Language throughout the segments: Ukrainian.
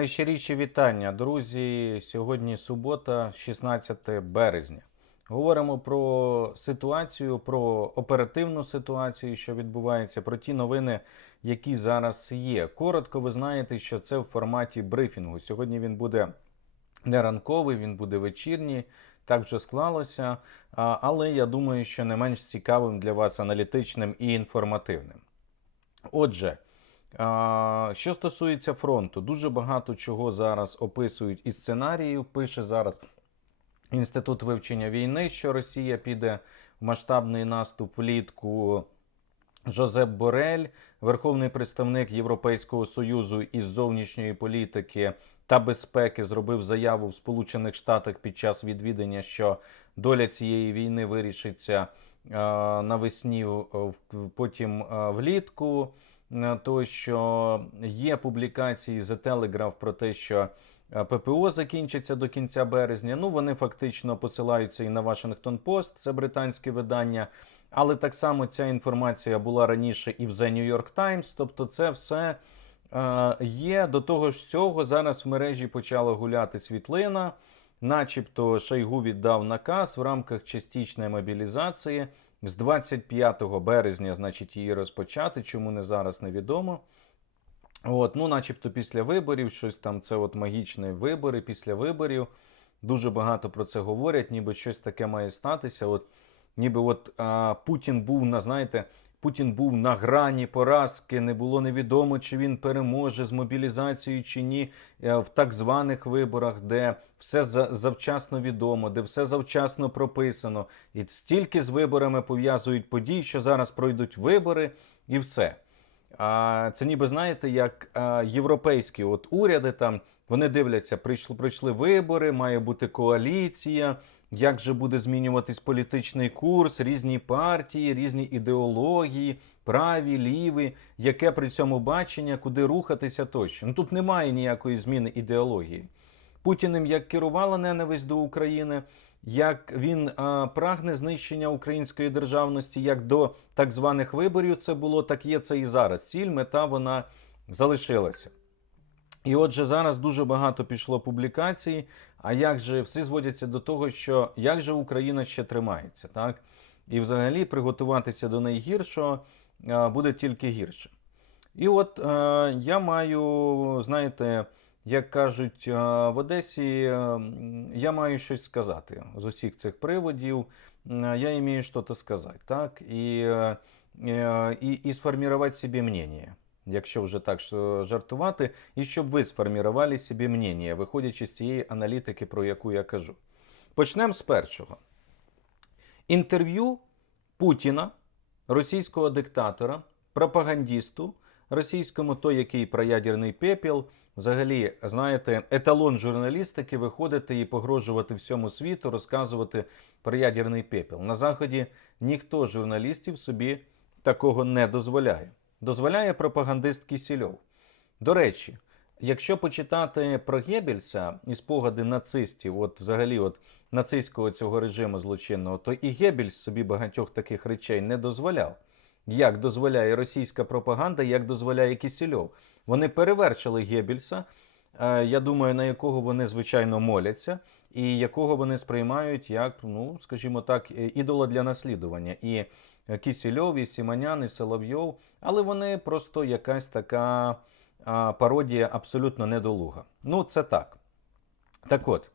Найщиріші вітання, друзі. Сьогодні субота, 16 березня. Говоримо про ситуацію, про оперативну ситуацію, що відбувається, про ті новини, які зараз є. Коротко, ви знаєте, що це в форматі брифінгу. Сьогодні він буде не ранковий, він буде вечірній. Так вже склалося. Але я думаю, що не менш цікавим для вас аналітичним і інформативним. Отже. Що стосується фронту, дуже багато чого зараз описують і сценаріїв. Пише зараз Інститут вивчення війни, що Росія піде в масштабний наступ влітку. Жозеп Борель, верховний представник Європейського союзу із зовнішньої політики та безпеки, зробив заяву в Сполучених Штатах під час відвідання, що доля цієї війни вирішиться навесні, потім влітку. Е, То що є публікації The Telegraph про те, що е, ППО закінчиться до кінця березня. Ну вони фактично посилаються і на Washington Post, це британське видання. Але так само ця інформація була раніше і в The New York Times. Тобто, це все е, є. До того ж всього, зараз в мережі почала гуляти світлина, начебто Шойгу віддав наказ в рамках частичної мобілізації з 25 березня, значить, її розпочати. Чому не зараз, невідомо. От, ну, начебто, після виборів, щось там, це от магічні вибори після виборів. Дуже багато про це говорять, ніби щось таке має статися. От, ніби от а, Путін був на, знаєте, Путін був на грані поразки, не було невідомо, чи він переможе з мобілізацією чи ні е, в так званих виборах, де все за- завчасно відомо, де все завчасно прописано. І стільки з виборами пов'язують події, що зараз пройдуть вибори, і все. А це ніби знаєте, як а, європейські от уряди там вони дивляться, прийшли, пройшли вибори, має бути коаліція. Як же буде змінюватись політичний курс, різні партії, різні ідеології, праві, ліві, яке при цьому бачення, куди рухатися тощо. Ну тут немає ніякої зміни ідеології. Путіним як керувала ненависть до України, як він а, прагне знищення української державності, як до так званих виборів це було, так є це і зараз. Ціль, мета вона залишилася. І отже, зараз дуже багато пішло публікацій. А як же всі зводяться до того, що як же Україна ще тримається, так? І взагалі приготуватися до найгіршого буде тільки гірше. І от е, я маю, знаєте, як кажуть е, в Одесі, е, я маю щось сказати з усіх цих приводів. Я имею що-то сказати, так? І, е, е, і, і сформувати собі мнення, якщо вже так жартувати, і щоб ви сформували собі мнення, виходячи з цієї аналітики, про яку я кажу. Почнемо з першого. Інтерв'ю Путіна, російського диктатора, пропагандісту, російському той, який про ядерний пепел, взагалі, знаєте, еталон журналістики виходити і погрожувати всьому світу, розказувати про ядерний пепел. На Заході ніхто з журналістів собі такого не дозволяє. Дозволяє пропагандист Кісільов. До речі, якщо почитати про Геббельса і спогади нацистів, от взагалі от нацистського цього режиму злочинного, то і Геббельс собі багатьох таких речей не дозволяв. Як дозволяє російська пропаганда, як дозволяє Кісільов. Вони перевершили Геббельса, е, я думаю, на якого вони звичайно моляться, і якого вони сприймають як, ну скажімо так, е, ідола для наслідування. І Кісільов, і Сіманян, і Соловйов, але вони просто якась така а, пародія абсолютно недолуга. Ну, це так. Так от,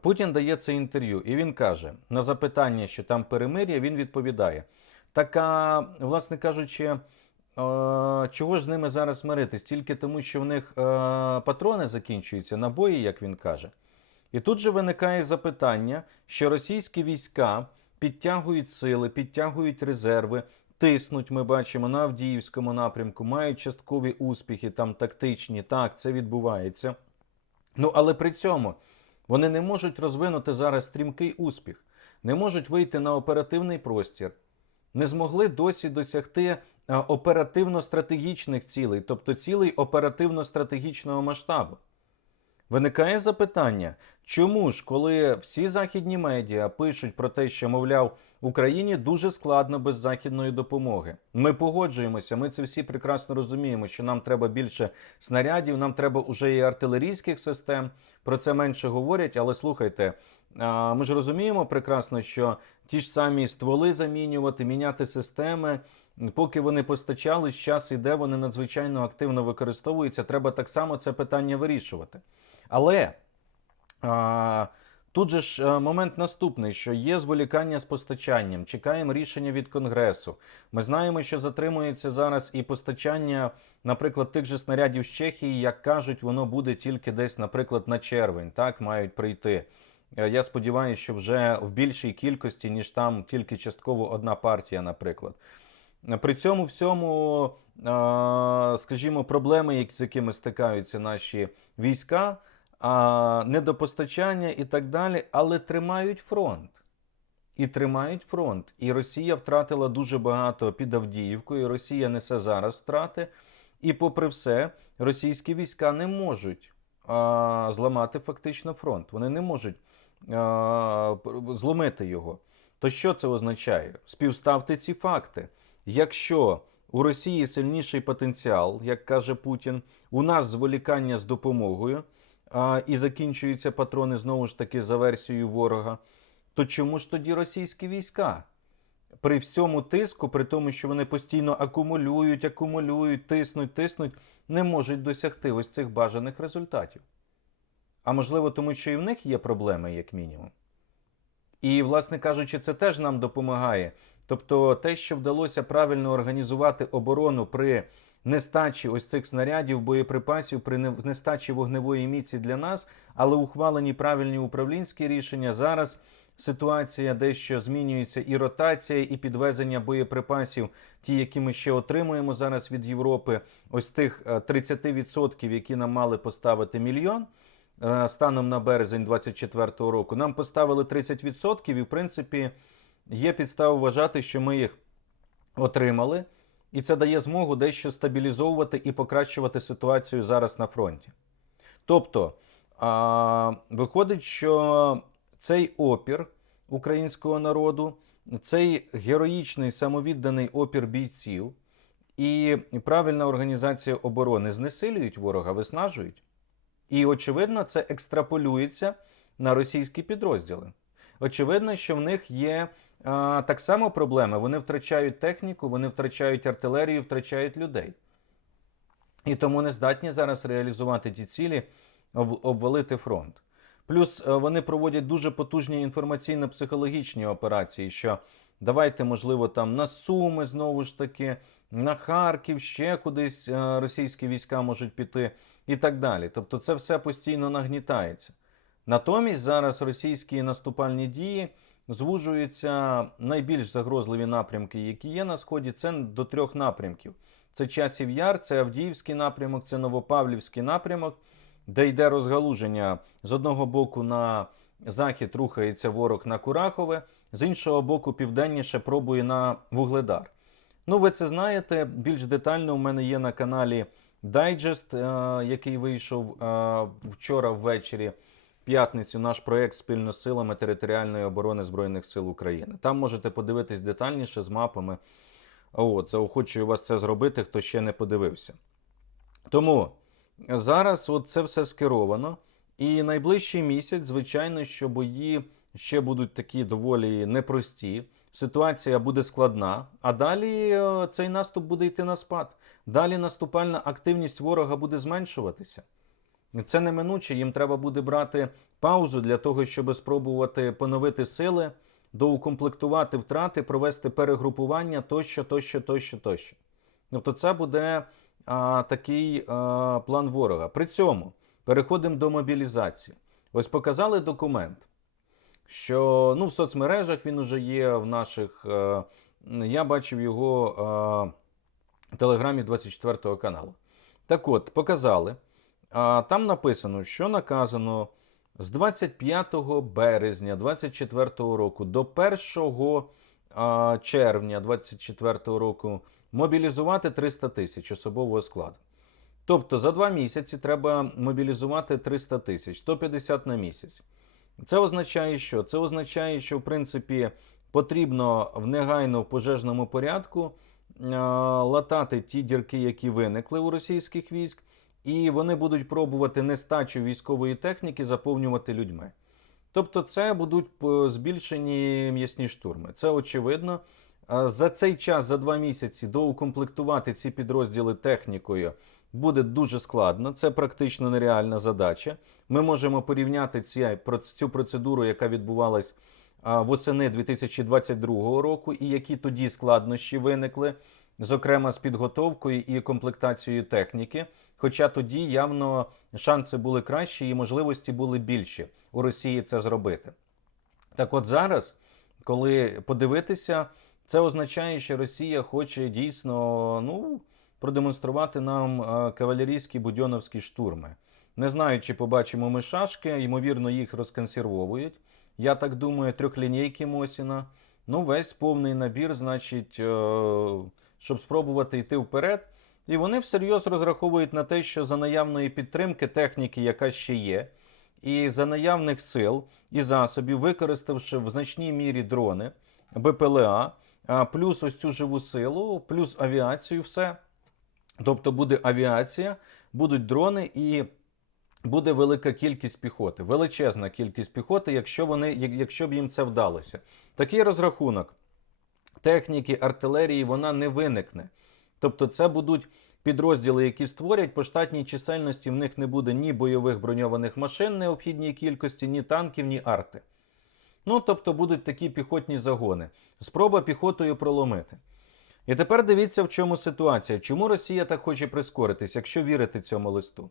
Путін дає це інтерв'ю, і він каже: на запитання, що там перемир'я, він відповідає: така, власне кажучи, е, чого ж з ними зараз миритись? Тільки тому, що в них е, патрони закінчуються, набої, як він каже. І тут же виникає запитання, що російські війська підтягують сили, підтягують резерви, тиснуть, ми бачимо, на Авдіївському напрямку, мають часткові успіхи, там тактичні. Так, це відбувається. Ну, але при цьому вони не можуть розвинути зараз стрімкий успіх, не можуть вийти на оперативний простір, не змогли досі досягти е, оперативно-стратегічних цілей, тобто цілей оперативно-стратегічного масштабу. Виникає запитання, чому ж, коли всі західні медіа пишуть про те, що, мовляв, Україні дуже складно без західної допомоги. Ми погоджуємося. Ми це всі прекрасно розуміємо, що нам треба більше снарядів, нам треба уже і артилерійських систем. Про це менше говорять, але слухайте. Ми ж розуміємо прекрасно, що ті ж самі стволи замінювати, міняти системи, поки вони постачались, час іде, вони надзвичайно активно використовуються. Треба так само це питання вирішувати. Але а, тут же ж е, момент наступний: що є зволікання з постачанням, чекаємо рішення від Конгресу. Ми знаємо, що затримується зараз і постачання, наприклад, тих же снарядів з Чехії, як кажуть, воно буде тільки десь, наприклад, на червень, так мають прийти. Е, Я сподіваюся, що вже в більшій кількості, ніж там тільки частково одна партія, наприклад. При цьому всьому, скажімо, проблеми, з якими стикаються наші війська, а, недопостачання і так далі, але тримають фронт. І тримають фронт. І Росія втратила дуже багато під Авдіївкою. Росія несе зараз втрати. І, попри все, російські війська не можуть а, зламати фактично фронт. Вони не можуть а, зломити його. То що це означає? Співставте ці факти. Якщо у Росії сильніший потенціал, як каже Путін, у нас зволікання з допомогою а, і закінчуються патрони знову ж таки за версією ворога, то чому ж тоді російські війська? При всьому тиску, при тому, що вони постійно акумулюють, акумулюють, тиснуть, тиснуть, не можуть досягти ось цих бажаних результатів. А можливо, тому що і в них є проблеми, як мінімум. І, власне кажучи, це теж нам допомагає. Тобто, те, що вдалося правильно організувати оборону при нестачі ось цих снарядів, боєприпасів, при нестачі вогневої міці для нас, але ухвалені правильні управлінські рішення. Зараз ситуація дещо змінюється і ротація, і підвезення боєприпасів, ті, які ми ще отримуємо зараз від Європи, ось тих е, 30%, які нам мали поставити мільйон. е, Станом на березень 2024 року нам поставили 30%, і в принципі є підстави вважати, що ми їх отримали, і це дає змогу дещо стабілізовувати і покращувати ситуацію зараз на фронті. Тобто, а, виходить, що цей опір українського народу, цей героїчний самовідданий опір бійців і правильна організація оборони знесилюють ворога, виснажують. І очевидно, це екстраполюється на російські підрозділи. Очевидно, що в них є так само проблеми. Вони втрачають техніку, вони втрачають артилерію, втрачають людей. І тому не здатні зараз реалізувати ті цілі, об- обвалити фронт. Плюс е, вони проводять дуже потужні інформаційно-психологічні операції, що давайте, можливо, там на Суми знову ж таки, на Харків, ще кудись е, російські війська можуть піти і так далі. Тобто це все постійно нагнітається. Натомість зараз російські наступальні дії звужуються найбільш загрозливі напрямки, які є на сході. Це до трьох напрямків: це Часів Яр, це Авдіївський напрямок, це Новопавлівський напрямок, де йде розгалуження з одного боку на захід рухається ворог на Курахове, з іншого боку, південніше пробує на Вугледар. Ну, ви це знаєте. Більш детально у мене є на каналі Дайджест, е, який вийшов е, вчора ввечері. П'ятницю наш проєкт спільно з силами територіальної оборони Збройних сил України. Там можете подивитись детальніше з мапами. От, заохочую вас це зробити, хто ще не подивився. Тому зараз от це все скеровано. І найближчий місяць, звичайно, що бої ще будуть такі доволі непрості. Ситуація буде складна, а далі е, цей наступ буде йти на спад. Далі наступальна активність ворога буде зменшуватися. Це неминуче, їм треба буде брати паузу для того, щоб спробувати поновити сили, доукомплектувати втрати, провести перегрупування тощо, тощо, тощо, тощо. Тобто, це буде а, такий а, план ворога. При цьому переходимо до мобілізації. Ось показали документ, що ну, в соцмережах він уже є в наших. е, я бачив його е, в телеграмі 24 каналу. Так от, показали. А, там написано, що наказано з 25 березня 24 року до 1 а, червня 24 року мобілізувати 300 тисяч особового складу. Тобто за два місяці треба мобілізувати 300 тисяч, 150 на місяць. Це означає, що? Це означає, що в принципі потрібно в негайно в пожежному порядку латати ті дірки, які виникли у російських військ, і вони будуть пробувати нестачу військової техніки заповнювати людьми. Тобто, це будуть е, збільшені м'ясні штурми. Це очевидно. Е, За цей час, за два місяці, доукомплектувати ці підрозділи технікою буде дуже складно. Це практично нереальна задача. Ми можемо порівняти ці, цю процедуру, яка відбувалась а, восени 2022 року, і які тоді складнощі виникли, зокрема з підготовкою і комплектацією техніки. Хоча тоді явно шанси були кращі і можливості були більші у Росії це зробити. Так от зараз, коли подивитися, це означає, що Росія хоче дійсно ну, продемонструвати нам е, кавалерійські будьоновські штурми. Не знаю, чи побачимо ми шашки, ймовірно, їх розконсервовують. Я так думаю, трьохлінійки Мосіна. Ну, весь повний набір, значить, е, щоб спробувати йти вперед. І вони всерйоз розраховують на те, що за наявної підтримки техніки, яка ще є, і за наявних сил і засобів, використавши в значній мірі дрони, БПЛА, плюс ось цю живу силу, плюс авіацію, все. Тобто буде авіація, будуть дрони і буде велика кількість піхоти, величезна кількість піхоти, якщо, вони, якщо б їм це вдалося. Такий розрахунок техніки, артилерії, вона не виникне. Тобто, це будуть підрозділи, які створять по штатній чисельності. В них не буде ні бойових броньованих машин необхідній кількості, ні танків, ні арти. Ну, тобто будуть такі піхотні загони. Спроба піхотою проломити. І тепер дивіться, в чому ситуація. Чому Росія так хоче прискоритись, якщо вірити цьому листу?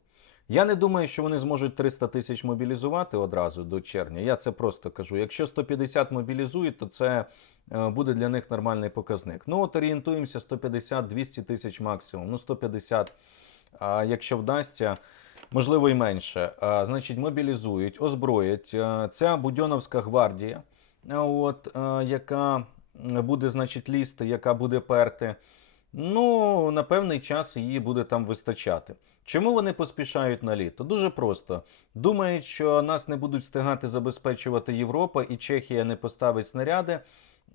Я не думаю, що вони зможуть 300 тисяч мобілізувати одразу до червня. Я це просто кажу. Якщо 150 мобілізують, то це е, буде для них нормальний показник. Ну, от орієнтуємося 150-200 тисяч максимум. Ну, 150, а якщо вдасться, можливо і менше. А, значить, мобілізують, озброять. Е, Ця Будьоновська гвардія, от, е, яка буде, значить, лізти, яка буде перти. Ну, на певний час її буде там вистачати. Чому вони поспішають на літо? Дуже просто. Думають, що нас не будуть встигати забезпечувати Європа і Чехія не поставить снаряди.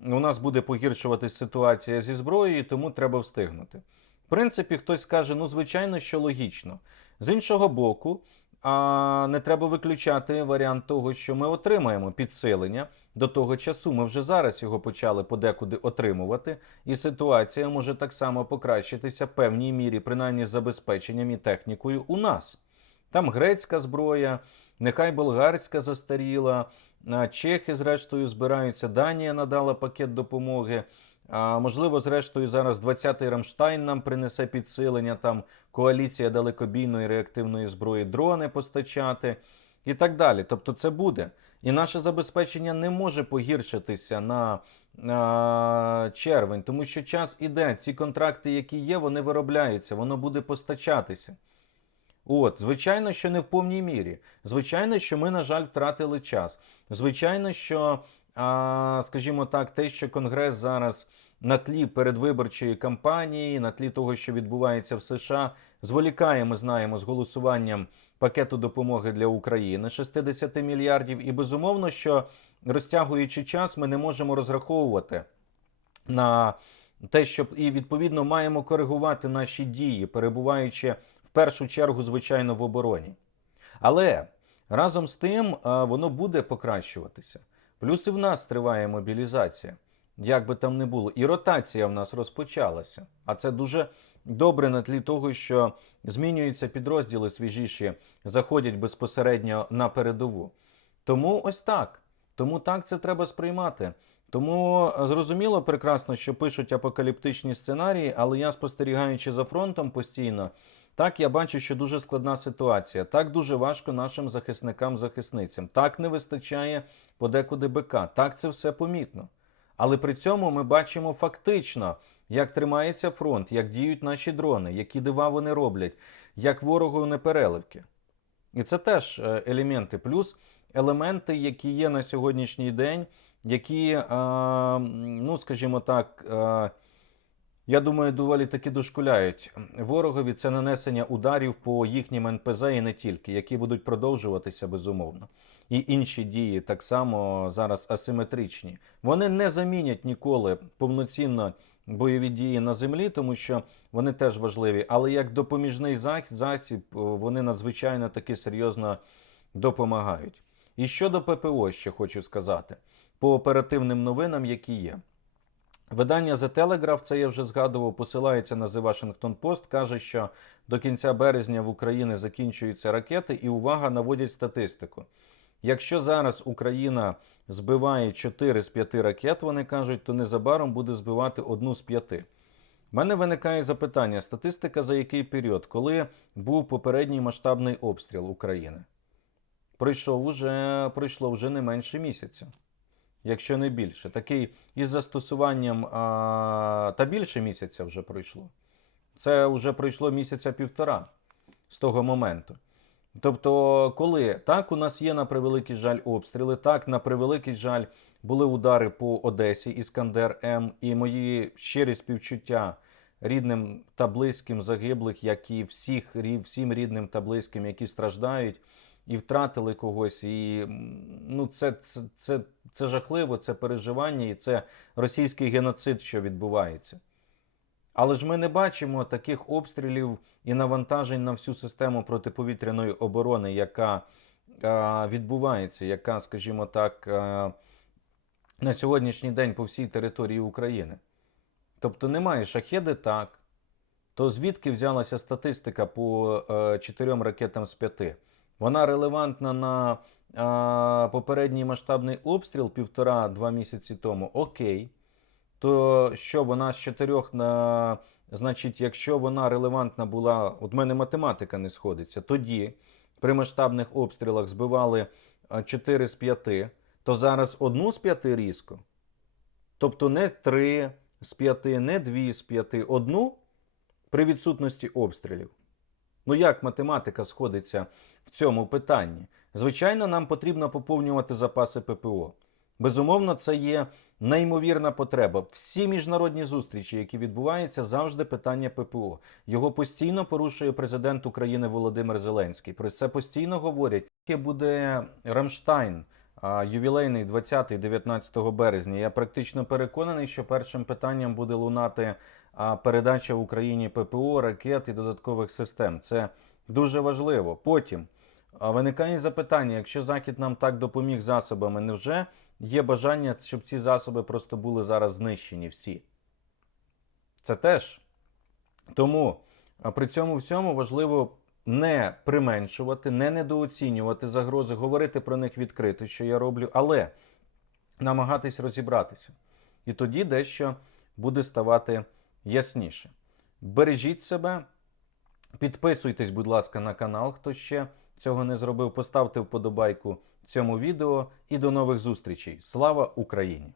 У нас буде погіршуватись ситуація зі зброєю, тому треба встигнути. В принципі, хтось скаже, ну, звичайно, що логічно. З іншого боку, а не треба виключати варіант того, що ми отримаємо підсилення до того часу. Ми вже зараз його почали подекуди отримувати, і ситуація може так само покращитися в певній мірі, принаймні з забезпеченням і технікою у нас. Там грецька зброя, нехай болгарська застаріла, чехи, зрештою, збираються. Данія надала пакет допомоги. А, можливо, зрештою, зараз 20-й Рамштайн нам принесе підсилення, там коаліція далекобійної реактивної зброї, дрони постачати і так далі. Тобто це буде. І наше забезпечення не може погіршитися на, на червень, тому що час іде. Ці контракти, які є, вони виробляються, воно буде постачатися. От, звичайно, що не в повній мірі. Звичайно, що ми, на жаль, втратили час. Звичайно, що, а, скажімо так, те, що Конгрес зараз на тлі передвиборчої кампанії, на тлі того, що відбувається в США, зволікає, ми знаємо, з голосуванням пакету допомоги для України 60 мільярдів. І безумовно, що розтягуючи час, ми не можемо розраховувати на те, що і відповідно маємо коригувати наші дії, перебуваючи в першу чергу, звичайно, в обороні. Але разом з тим воно буде покращуватися. Плюс і в нас триває мобілізація, як би там не було. І ротація в нас розпочалася. А це дуже добре на тлі того, що змінюються підрозділи свіжіші, заходять безпосередньо на передову. Тому ось так. Тому так це треба сприймати. Тому е, зрозуміло прекрасно, що пишуть апокаліптичні сценарії, але я спостерігаючи за фронтом постійно, так я бачу, що дуже складна ситуація. Так дуже важко нашим захисникам-захисницям. Так не вистачає подекуди БК. Так це все помітно. Але при цьому ми бачимо фактично, як тримається фронт, як діють наші дрони, які дива вони роблять, як ворогу непереливки. І це теж е, елементи. Плюс елементи, які є на сьогоднішній день, які, е, ну скажімо так, е, я думаю, доволі таки дошкуляють ворогові. Це нанесення ударів по їхнім НПЗ і не тільки, які будуть продовжуватися безумовно. І інші дії так само зараз асиметричні. Вони не замінять ніколи повноцінно бойові дії на землі, тому що вони теж важливі. Але як допоміжний засіб, вони надзвичайно таки серйозно допомагають. І щодо ППО, ще хочу сказати по оперативним новинам, які є. Видання The Telegraph, це я вже згадував, посилається на The Washington Post, каже, що до кінця березня в Україні закінчуються ракети, і увага наводять статистику. Якщо зараз Україна збиває 4 з 5 ракет, вони кажуть, то незабаром буде збивати одну з п'яти. У мене виникає запитання: статистика за який період, коли був попередній масштабний обстріл України? Пройшов уже, пройшло вже не менше місяця, якщо не більше. Такий із застосуванням а, та більше місяця вже пройшло. Це вже пройшло місяця півтора з того моменту. Тобто, коли так, у нас є на превеликий жаль обстріли, так, на превеликий жаль, були удари по Одесі Іскандер М, і мої щирі співчуття рідним та близьким загиблих, як і всіх, всім рідним та близьким, які страждають і втратили когось. І ну, це, це, це, це жахливо, це переживання, і це російський геноцид, що відбувається. Але ж ми не бачимо таких обстрілів і навантажень на всю систему протиповітряної оборони, яка е, відбувається, яка, скажімо так, е, на сьогоднішній день по всій території України. Тобто немає шахеди так. То звідки взялася статистика по е, чотирьом ракетам з п'яти? Вона релевантна на е, попередній масштабний обстріл півтора-два місяці тому. Окей. То що вона з чотирьох на. Значить, якщо вона релевантна була, от мене математика не сходиться, тоді при масштабних обстрілах збивали 4 з 5, то зараз одну з 5 різко. Тобто не 3 з 5, не 2 з 5, одну при відсутності обстрілів. Ну як математика сходиться в цьому питанні? Звичайно, нам потрібно поповнювати запаси ППО. Безумовно, це є неймовірна потреба. Всі міжнародні зустрічі, які відбуваються, завжди питання ППО. Його постійно порушує президент України Володимир Зеленський. Про це постійно говорять. Яке буде Рамштайн, ювілейний 20-19 березня. Я практично переконаний, що першим питанням буде лунати а, передача Україні ППО, ракет і додаткових систем. Це дуже важливо. Потім виникає запитання: якщо Захід нам так допоміг засобами, невже є бажання, щоб ці засоби просто були зараз знищені всі? Це теж. Тому при цьому всьому важливо не применшувати, не недооцінювати загрози, говорити про них відкрито, що я роблю, але намагатись розібратися. І тоді дещо буде ставати ясніше. Бережіть себе, підписуйтесь, будь ласка, на канал, хто ще цього не зробив. Поставте вподобайку цьому відео і до нових зустрічей. Слава Україні!